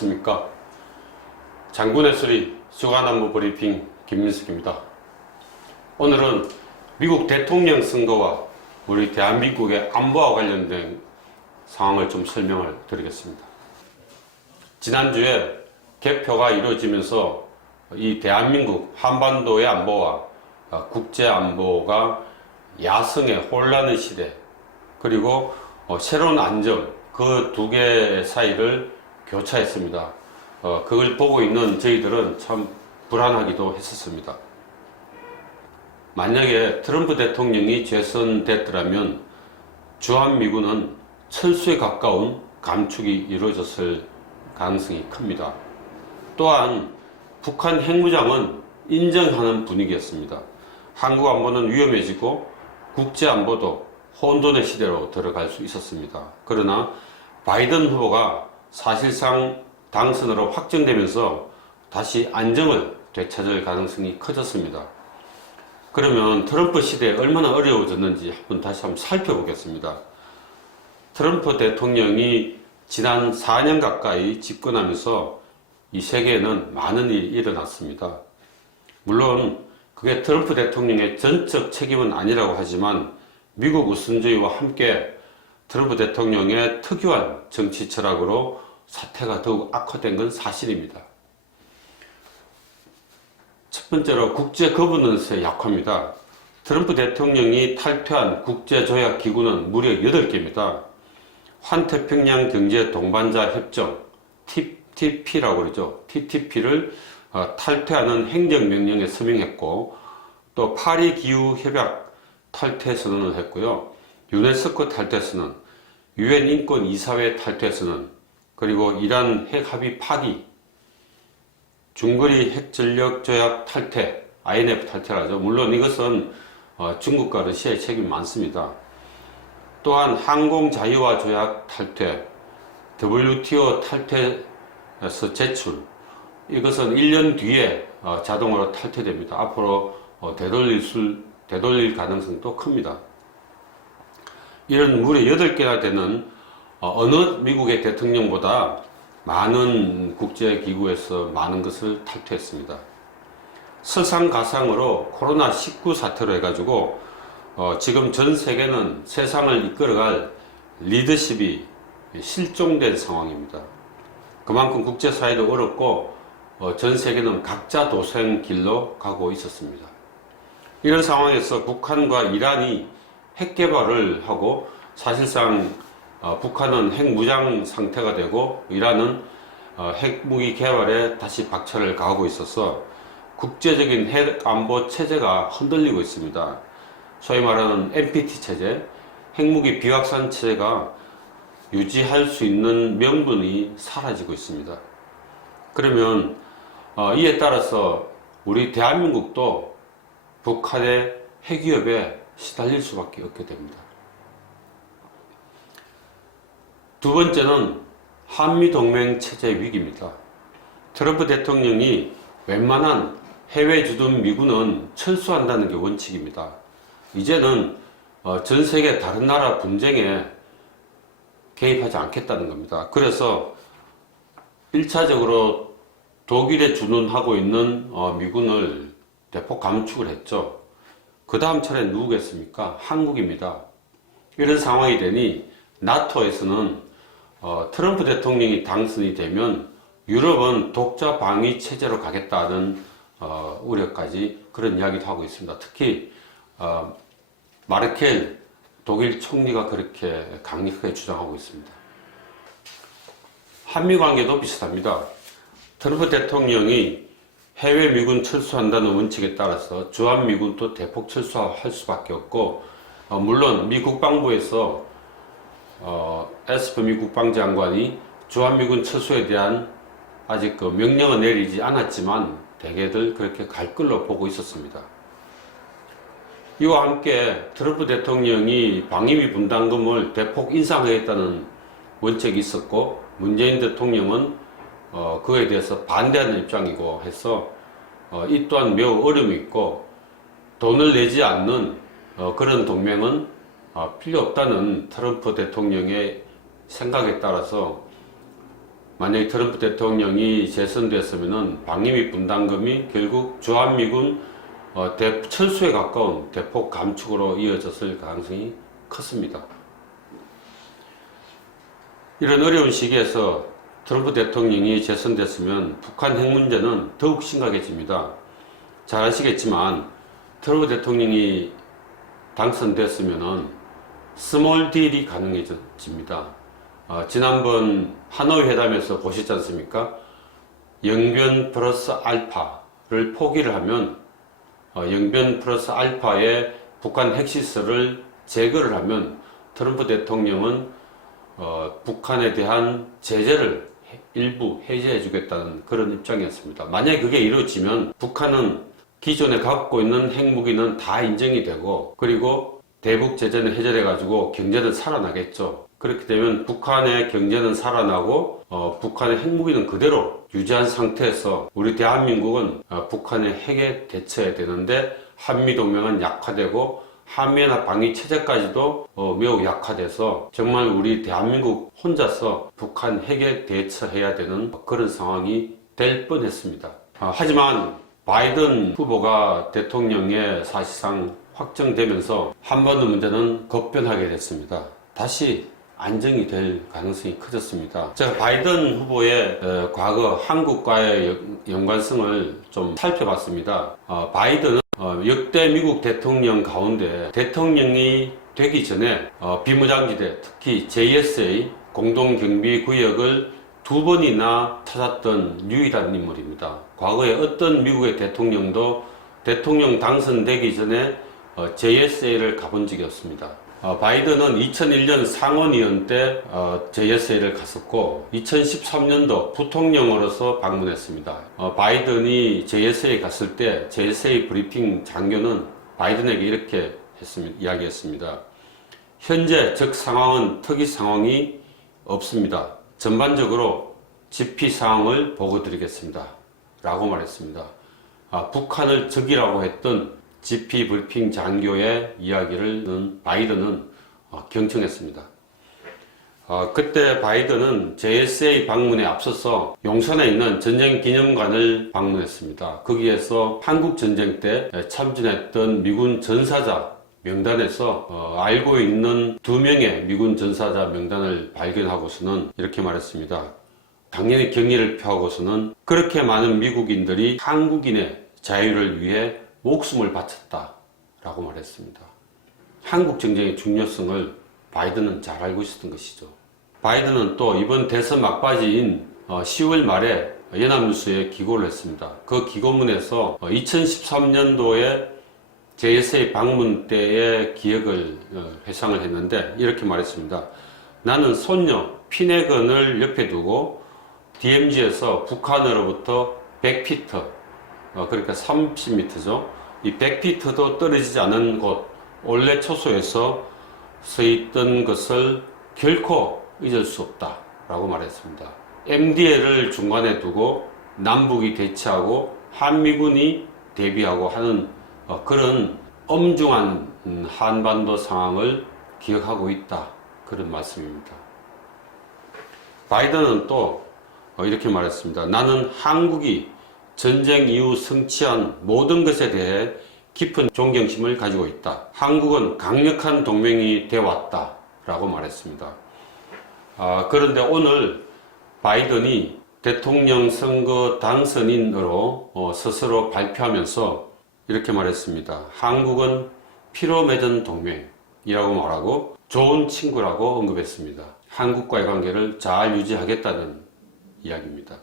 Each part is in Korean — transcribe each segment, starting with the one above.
안녕하셨습니까? 장군의 소리 주간안보 브리핑 김민석입니다. 오늘은 미국 대통령 선거와 우리 대한민국의 안보와 관련된 상황을 좀 설명을 드리겠습니다. 지난주에 개표가 이루어지면서 이 대한민국 한반도의 안보와 국제 안보가 야성의 혼란의 시대, 그리고 새로운 안정, 그 두 개 사이를 교차했습니다. 그걸 보고 있는 저희들은 참 불안하기도 했었습니다. 만약에 트럼프 대통령이 재선됐더라면 주한미군은 철수에 가까운 감축이 이루어졌을 가능성이 큽니다. 또한 북한 핵무장은 인정하는 분위기였습니다. 한국 안보는 위험해지고 국제 안보도 혼돈의 시대로 들어갈 수 있었습니다. 그러나 바이든 후보가 사실상 당선으로 확정되면서 다시 안정을 되찾을 가능성이 커졌습니다. 그러면 트럼프 시대에 얼마나 어려워졌는지 다시 한번 살펴보겠습니다. 트럼프 대통령이 지난 4년 가까이 집권하면서 이 세계에는 많은 일이 일어났습니다. 물론 그게 트럼프 대통령의 전적 책임은 아니라고 하지만 미국 우선주의와 함께 트럼프 대통령의 특유한 정치 철학으로 사태가 더욱 악화된 건 사실입니다. 첫 번째로 국제 거버넌스의 약화입니다. 트럼프 대통령이 탈퇴한 국제조약기구는 무려 8개입니다. 환태평양 경제 동반자 협정, TTP라고 그러죠. TTP를 탈퇴하는 행정명령에 서명했고, 또 파리 기후협약 탈퇴 선언을 했고요. 유네스코 탈퇴 선언, 유엔 인권 이사회 탈퇴 선언, 그리고 이란 핵 합의 파기, 중거리 핵전력 조약 탈퇴, INF 탈퇴라죠. 물론 이것은 중국과 러시아의 책임이 많습니다. 또한 항공 자유화 조약 탈퇴, WTO 탈퇴에서 제출, 이것은 1년 뒤에 자동으로 탈퇴됩니다. 앞으로 되돌릴 가능성도 큽니다. 이런 무려 8개나 되는 어느 미국의 대통령보다 많은 국제기구에서 많은 것을 탈퇴했습니다. 설상가상으로 코로나19 사태로 해가지고 지금 전 세계는 세상을 이끌어갈 리더십이 실종된 상황입니다. 그만큼 국제사회도 어렵고 전 세계는 각자 도생 길로 가고 있었습니다. 이런 상황에서 북한과 이란이 핵 개발을 하고 사실상 북한은 핵무장 상태가 되고 이란은 핵무기 개발에 다시 박차를 가하고 있어서 국제적인 핵안보 체제가 흔들리고 있습니다. 소위 말하는 NPT 체제, 핵무기 비확산 체제가 유지할 수 있는 명분이 사라지고 있습니다. 그러면 이에 따라서 우리 대한민국도 북한의 핵위협에 시달릴 수밖에 없게 됩니다. 두 번째는 한미동맹 체제 위기입니다. 트럼프 대통령이 웬만한 해외 주둔 미군은 철수한다는 게 원칙입니다. 이제는 전 세계 다른 나라 분쟁에 개입하지 않겠다는 겁니다. 그래서 1차적으로 독일에 주둔하고 있는 미군을 대폭 감축을 했죠. 그 다음 차례 누구겠습니까? 한국입니다. 이런 상황이 되니 나토에서는 트럼프 대통령이 당선이 되면 유럽은 독자 방위 체제로 가겠다는 우려까지 그런 이야기도 하고 있습니다. 특히 마르켈 독일 총리가 그렇게 강력하게 주장하고 있습니다. 한미 관계도 비슷합니다. 트럼프 대통령이 해외 미군 철수한다는 원칙에 따라서 주한미군도 대폭 철수할 수밖에 없고, 물론 미 국방부에서 에스퍼 미 국방장관이 주한미군 철수에 대한 아직 그 명령은 내리지 않았지만 대개들 그렇게 갈 걸로 보고 있었습니다. 이와 함께 트럼프 대통령이 방위비 분담금을 대폭 인상하겠다는 원칙이 있었고, 문재인 대통령은 그에 대해서 반대하는 입장이고 해서 이 또한 매우 어려움이 있고, 돈을 내지 않는 그런 동맹은 필요 없다는 트럼프 대통령의 생각에 따라서 만약에 트럼프 대통령이 재선됐으면은 방위비 분담금이 결국 주한미군 철수에 가까운 대폭 감축으로 이어졌을 가능성이 컸습니다. 이런 어려운 시기에서 트럼프 대통령이 재선됐으면 북한 핵 문제는 더욱 심각해집니다. 잘 아시겠지만 트럼프 대통령이 당선됐으면 스몰 딜이 가능해집니다. 지난번 하노이 회담에서 보셨지 않습니까? 영변 플러스 알파를 포기를 하면 영변 플러스 알파의 북한 핵시설을 제거를 하면 트럼프 대통령은 북한에 대한 제재를 일부 해제해 주겠다는 그런 입장이었습니다. 만약에 그게 이루어지면 북한은 기존에 갖고 있는 핵무기는 다 인정이 되고, 그리고 대북 제재는 해제돼 가지고 경제는 살아나겠죠. 그렇게 되면 북한의 경제는 살아나고 북한의 핵무기는 그대로 유지한 상태에서 우리 대한민국은 북한의 핵에 대처해야 되는데, 한미동맹은 약화되고 한미연합 방위 체제까지도 매우 약화돼서 정말 우리 대한민국 혼자서 북한 핵에 대처해야 되는 그런 상황이 될 뻔했습니다. 하지만 바이든 후보가 대통령에 사실상 확정되면서 한 번 더 문제는 급변하게 됐습니다. 다시 안정이 될 가능성이 커졌습니다. 제가 바이든 후보의 과거 한국과의 연관성을 좀 살펴봤습니다. 바이든은 역대 미국 대통령 가운데 대통령이 되기 전에 비무장지대, 특히 JSA 공동경비구역을 2번이나 찾았던 유일한 인물입니다. 과거에 어떤 미국의 대통령도 대통령 당선되기 전에 JSA를 가본 적이 없습니다. 바이든은 2001년 상원의원 때 JSA를 갔었고 2013년도 부통령으로서 방문했습니다. 바이든이 JSA에 갔을 때 JSA 브리핑 장교는 바이든에게 이렇게 이야기했습니다. 현재 적 상황은 특이 상황이 없습니다. 전반적으로 지피 상황을 보고 드리겠습니다. 라고 말했습니다. 북한을 적이라고 했던 GP 브리핑 장교의 이야기를 바이든은 경청했습니다. 그때 바이든은 JSA 방문에 앞서서 용산에 있는 전쟁기념관을 방문했습니다. 거기에서 한국전쟁 때 참전했던 미군 전사자 명단에서 알고 있는 2명의 미군 전사자 명단을 발견하고서는 이렇게 말했습니다. 당연히 경의를 표하고서는 그렇게 많은 미국인들이 한국인의 자유를 위해 목숨을 바쳤다 라고 말했습니다. 한국 전쟁의 중요성을 바이든은 잘 알고 있었던 것이죠. 바이든은 또 이번 대선 막바지인 10월 말에 연합뉴스에 기고를 했습니다. 그 기고문에서 2013년도에 JSA 방문 때의 기억을 회상을 했는데 이렇게 말했습니다. 나는 손녀 피네건을 옆에 두고 DMZ에서 북한으로부터 100피터 그러니까 30m죠. 이 100피트도 떨어지지 않은 곳 올레 초소에서 서 있던 것을 결코 잊을 수 없다 라고 말했습니다. MDL을 중간에 두고 남북이 대치하고 한미군이 대비하고 하는 그런 엄중한 한반도 상황을 기억하고 있다, 그런 말씀입니다. 바이든은 또 이렇게 말했습니다. 나는 한국이 전쟁 이후 성취한 모든 것에 대해 깊은 존경심을 가지고 있다. 한국은 강력한 동맹이 되어왔다 라고 말했습니다. 그런데 오늘 바이든이 대통령 선거 당선인으로 스스로 발표하면서 이렇게 말했습니다. 한국은 피로 맺은 동맹이라고 말하고 좋은 친구라고 언급했습니다. 한국과의 관계를 잘 유지하겠다는 이야기입니다.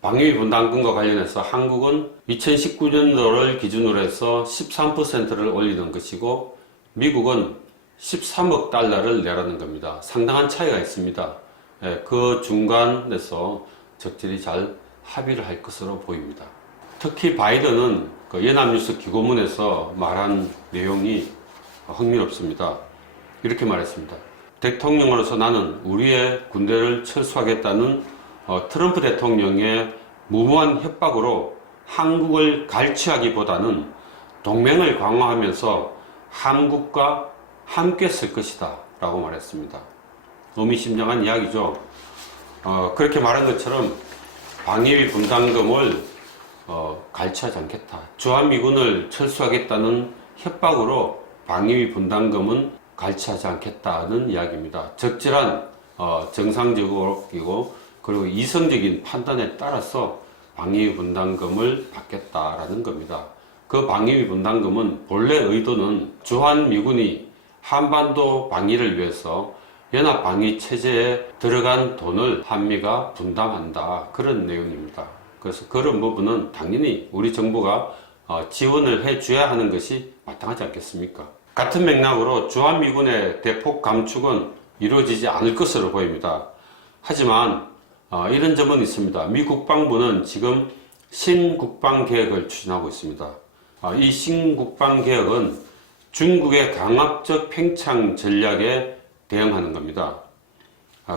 방위비 분담금과 관련해서 한국은 2019년도를 기준으로 해서 13%를 올리는 것이고 미국은 13억 달러를 내라는 겁니다. 상당한 차이가 있습니다. 그 중간에서 적절히 잘 합의를 할 것으로 보입니다. 특히 바이든은 그 연합뉴스 기고문에서 말한 내용이 흥미롭습니다. 이렇게 말했습니다. 대통령으로서 나는 우리의 군대를 철수하겠다는 트럼프 대통령의 무모한 협박으로 한국을 갈취하기보다는 동맹을 강화하면서 한국과 함께 쓸 것이다 라고 말했습니다. 의미심장한 이야기죠. 그렇게 말한 것처럼 방위비 분담금을 갈취하지 않겠다. 주한미군을 철수하겠다는 협박으로 방위비 분담금은 갈취하지 않겠다는 이야기입니다. 적절한 정상적이고 그리고 이성적인 판단에 따라서 방위비 분담금을 받겠다라는 겁니다. 그 방위비 분담금은 본래 의도는 주한미군이 한반도 방위를 위해서 연합방위체제에 들어간 돈을 한미가 분담한다, 그런 내용입니다. 그래서 그런 부분은 당연히 우리 정부가 지원을 해줘야 하는 것이 마땅하지 않겠습니까? 같은 맥락으로 주한미군의 대폭 감축은 이루어지지 않을 것으로 보입니다. 하지만 이런 점은 있습니다. 미 국방부는 지금 신국방개혁을 추진하고 있습니다. 이 신국방개혁은 중국의 강압적 팽창 전략에 대응하는 겁니다.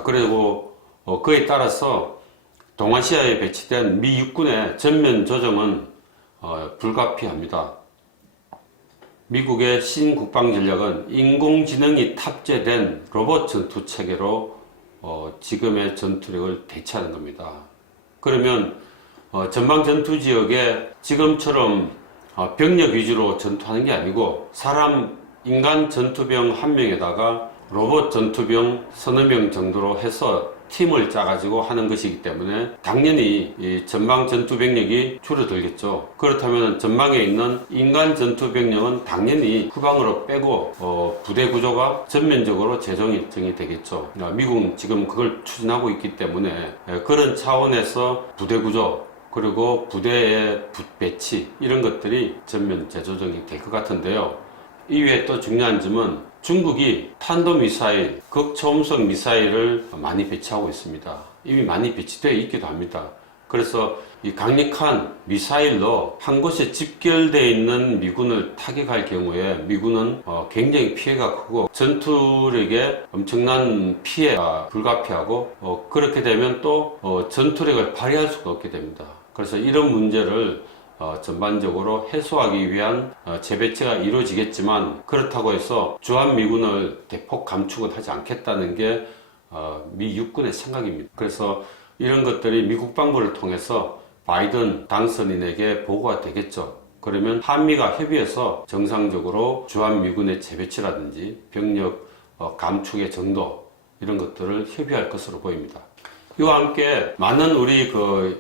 그리고 그에 따라서 동아시아에 배치된 미 육군의 전면 조정은 불가피합니다. 미국의 신국방 전략은 인공지능이 탑재된 로봇 전투 체계로 지금의 전투력을 대체하는 겁니다. 그러면 전방 전투 지역에 지금처럼 병력 위주로 전투하는 게 아니고 인간 전투병 한 명에다가 로봇 전투병 서너 명 정도로 해서 팀을 짜가지고 하는 것이기 때문에 당연히 이 전방 전투 병력이 줄어들겠죠. 그렇다면 전방에 있는 인간 전투 병력은 당연히 후방으로 빼고 부대 구조가 전면적으로 재정이 되겠죠. 미국은 지금 그걸 추진하고 있기 때문에 그런 차원에서 부대 구조 그리고 부대의 배치 이런 것들이 전면 재조정이 될 것 같은데요. 이외에 또 중요한 점은 중국이 탄도미사일, 극초음속 미사일을 많이 배치하고 있습니다. 이미 많이 배치되어 있기도 합니다. 그래서 이 강력한 미사일로 한 곳에 집결되어 있는 미군을 타격할 경우에 미군은 굉장히 피해가 크고 전투력에 엄청난 피해가 불가피하고 그렇게 되면 또 전투력을 발휘할 수가 없게 됩니다. 그래서 이런 문제를 전반적으로 해소하기 위한 재배치가 이루어지겠지만 그렇다고 해서 주한미군을 대폭 감축은 하지 않겠다는 게 미 육군의 생각입니다. 그래서 이런 것들이 미 국방부를 통해서 바이든 당선인에게 보고가 되겠죠. 그러면 한미가 협의해서 정상적으로 주한미군의 재배치라든지 병력 감축의 정도 이런 것들을 협의할 것으로 보입니다. 이와 함께 많은 우리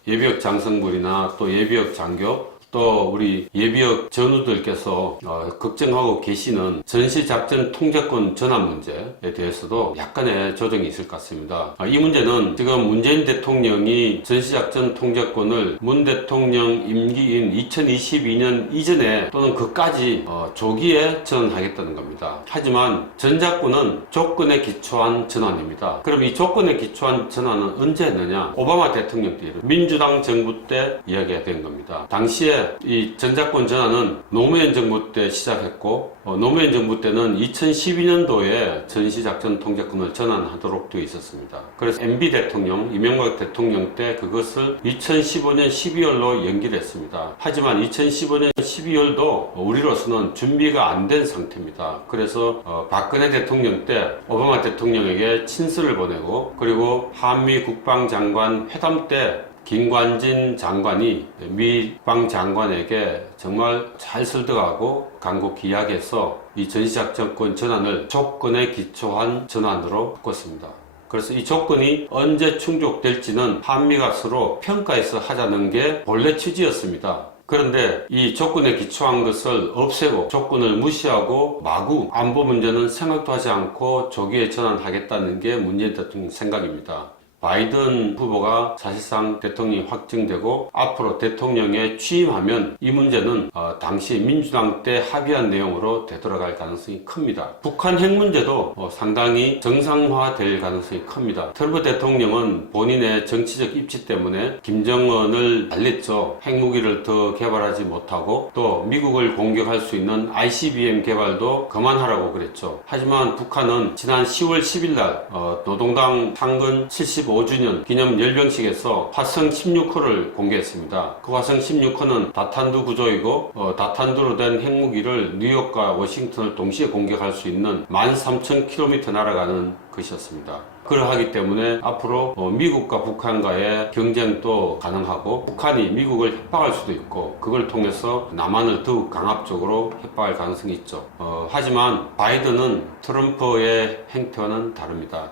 예비역 장성군이나 또 예비역 장교 또 우리 예비역 전우들께서 걱정하고 계시는 전시작전 통제권 전환 문제에 대해서도 약간의 조정이 있을 것 같습니다. 이 문제는 지금 문재인 대통령이 전시작전 통제권을 문 대통령 임기인 2022년 이전에 또는 그까지 조기에 전환하겠다는 겁니다. 하지만 전작권은 조건에 기초한 전환입니다. 그럼 이 조건에 기초한 전환은 언제 했느냐? 오바마 대통령 때 민주당 정부 때 이야기가 된 겁니다. 당시에 이 전작권 전환은 노무현 정부 때 시작했고 노무현 정부 때는 2012년도에 전시작전 통제권을 전환하도록 되어 있었습니다. 그래서 MB 대통령, 이명박 대통령 때 그것을 2015년 12월로 연기를 했습니다. 하지만 2015년 12월도 우리로서는 준비가 안 된 상태입니다. 그래서 박근혜 대통령 때 오바마 대통령에게 친서를 보내고 그리고 한미 국방장관 회담 때 김관진 장관이 미 국방장관에게 정말 잘 설득하고 간곡히 이야기해서 이 전시작전권 전환을 조건에 기초한 전환으로 바꿨습니다. 그래서 이 조건이 언제 충족될지는 한미가 서로 평가해서 하자는 게 본래 취지였습니다. 그런데 이 조건에 기초한 것을 없애고 조건을 무시하고 마구 안보 문제는 생각도 하지 않고 조기에 전환하겠다는 게 문재인 대통령 생각입니다. 바이든 후보가 사실상 대통령이 확정되고 앞으로 대통령에 취임하면 이 문제는 당시 민주당 때 합의한 내용으로 되돌아갈 가능성이 큽니다. 북한 핵 문제도 상당히 정상화될 가능성이 큽니다. 트럼프 대통령은 본인의 정치적 입지 때문에 김정은을 달랬죠. 핵무기를 더 개발하지 못하고 또 미국을 공격할 수 있는 ICBM 개발도 그만하라고 그랬죠. 하지만 북한은 지난 10월 10일 날 노동당 상근 75 트럼프 5주년 기념 열병식에서 화성 16호를 공개했습니다. 그 화성 16호는 다탄두 구조이고 다탄두로 된 핵무기를 뉴욕과 워싱턴을 동시에 공격할 수 있는 13,000km 날아가는 것이었습니다. 그러하기 때문에 앞으로 미국과 북한과의 경쟁도 가능하고 북한이 미국을 협박할 수도 있고 그걸 통해서 남한을 더욱 강압적으로 협박할 가능성이 있죠. 하지만 바이든은 트럼프의 행태와는 다릅니다.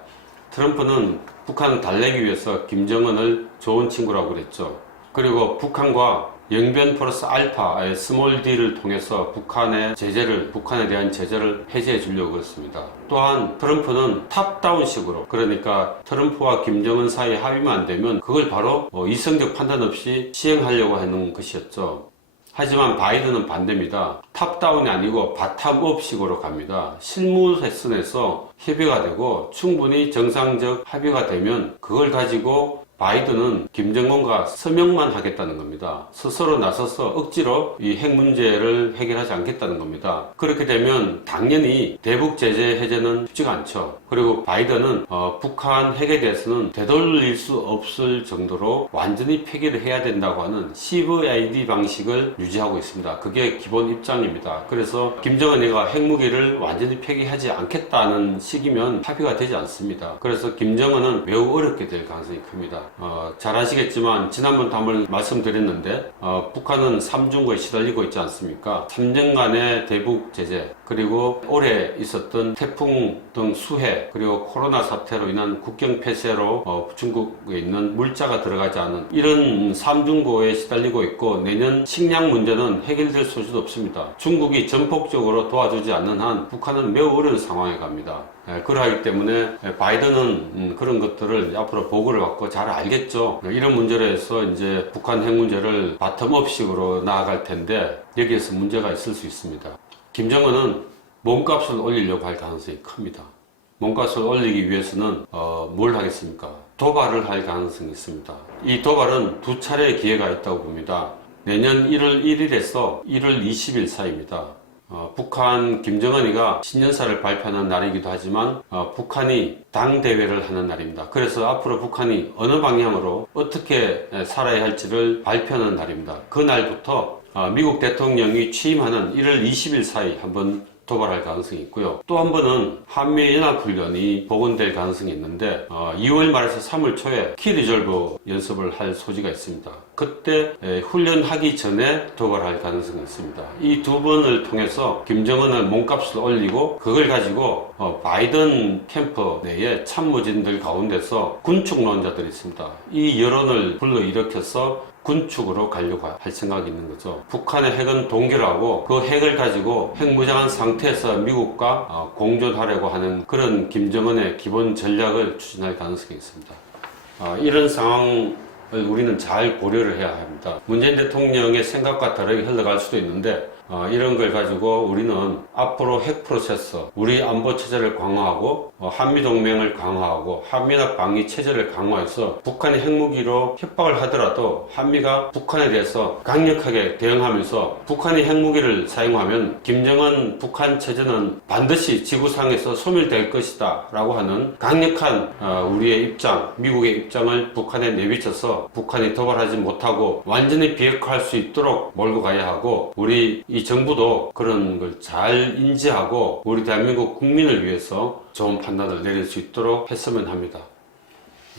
트럼프는 북한을 달래기 위해서 김정은을 좋은 친구라고 그랬죠. 그리고 북한과 영변 플러스 알파의 스몰 D를 통해서 북한에 대한 제재를 해제해 주려고 그랬습니다. 또한 트럼프는 탑다운식으로, 그러니까 트럼프와 김정은 사이에 합의만 안 되면 그걸 바로 이성적 판단 없이 시행하려고 하는 것이었죠. 하지만 바이든은 반대입니다. 탑다운이 아니고 바텀업식으로 갑니다. 실무 레슨에서 협의가 되고 충분히 정상적 합의가 되면 그걸 가지고 바이든은 김정은과 서명만 하겠다는 겁니다. 스스로 나서서 억지로 이 핵 문제를 해결하지 않겠다는 겁니다. 그렇게 되면 당연히 대북 제재 해제는 쉽지가 않죠. 그리고 바이든은 북한 핵에 대해서는 되돌릴 수 없을 정도로 완전히 폐기를 해야 된다고 하는 CVID 방식을 유지하고 있습니다. 그게 기본 입장입니다. 그래서 김정은이가 핵무기를 완전히 폐기하지 않겠다는 식이면 합의가 되지 않습니다. 그래서 김정은은 매우 어렵게 될 가능성이 큽니다. 잘 아시겠지만 지난번도 한번 말씀드렸는데 북한은 삼중고에 시달리고 있지 않습니까? 3년간의 대북 제재, 그리고 올해 있었던 태풍 등 수해, 그리고 코로나 사태로 인한 국경 폐쇄로 중국에 있는 물자가 들어가지 않은 이런 삼중고에 시달리고 있고 내년 식량 문제는 해결될 소지도 없습니다. 중국이 전폭적으로 도와주지 않는 한 북한은 매우 어려운 상황에 갑니다. 그러하기 때문에 바이든은 그런 것들을 앞으로 보고를 받고 잘 알겠죠. 이런 문제로 해서 이제 북한 핵 문제를 바텀업식으로 나아갈 텐데 여기에서 문제가 있을 수 있습니다. 김정은은 몸값을 올리려고 할 가능성이 큽니다. 몸값을 올리기 위해서는 뭘 하겠습니까? 도발을 할 가능성이 있습니다. 이 도발은 두 차례의 기회가 있다고 봅니다. 내년 1월 1일에서 1월 20일 사이입니다. 북한 김정은이가 신년사를 발표하는 날이기도 하지만 북한이 당대회를 하는 날입니다. 그래서 앞으로 북한이 어느 방향으로 어떻게 살아야 할지를 발표하는 날입니다. 그날부터 미국 대통령이 취임하는 1월 20일 사이 한번 도발할 가능성이 있고요. 또 한 번은 한미연합훈련이 복원될 가능성이 있는데 2월 말에서 3월 초에 키리졸브 연습을 할 소지가 있습니다. 그때 훈련하기 전에 도발할 가능성이 있습니다. 이 두 번을 통해서 김정은은 몸값을 올리고 그걸 가지고 바이든 캠프 내에 참모진들 가운데서 군축론자들이 있습니다. 이 여론을 불러일으켜서 군축으로 가려고 할 생각이 있는 거죠. 북한의 핵은 동결하고 그 핵을 가지고 핵무장한 상태에서 미국과 공존하려고 하는 그런 김정은의 기본 전략을 추진할 가능성이 있습니다. 이런 상황을 우리는 잘 고려를 해야 합니다. 문재인 대통령의 생각과 다르게 흘러갈 수도 있는데 이런 걸 가지고 우리는 앞으로 핵 프로세서, 우리 안보 체제를 강화하고 한미동맹을 강화하고 한미연합 방위 체제를 강화해서 북한이 핵무기로 협박을 하더라도 한미가 북한에 대해서 강력하게 대응하면서 북한이 핵무기를 사용하면 김정은 북한 체제는 반드시 지구상에서 소멸될 것이다 라고 하는 강력한 우리의 입장, 미국의 입장을 북한에 내비쳐서 북한이 도발하지 못하고 완전히 비핵화할 수 있도록 몰고 가야 하고, 우리 이 정부도 그런 걸 잘 인지하고 우리 대한민국 국민을 위해서 좋은 판단을 내릴 수 있도록 했으면 합니다.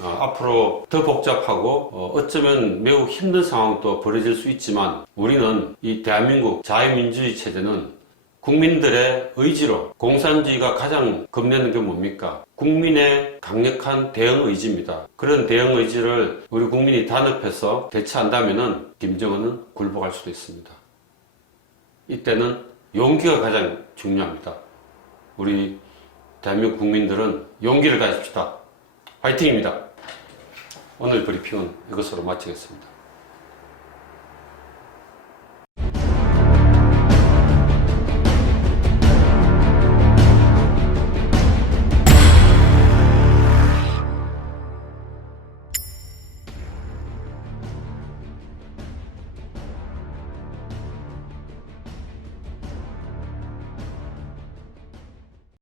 앞으로 더 복잡하고 어쩌면 매우 힘든 상황도 벌어질 수 있지만 우리는 이 대한민국 자유민주주의 체제는 국민들의 의지로, 공산주의가 가장 겁내는 게 뭡니까? 국민의 강력한 대응 의지입니다. 그런 대응 의지를 우리 국민이 단합해서 대처한다면 김정은은 굴복할 수도 있습니다. 이때는 용기가 가장 중요합니다. 우리 대한민국 국민들은 용기를 가집시다. 화이팅입니다. 오늘 브리핑은 이것으로 마치겠습니다.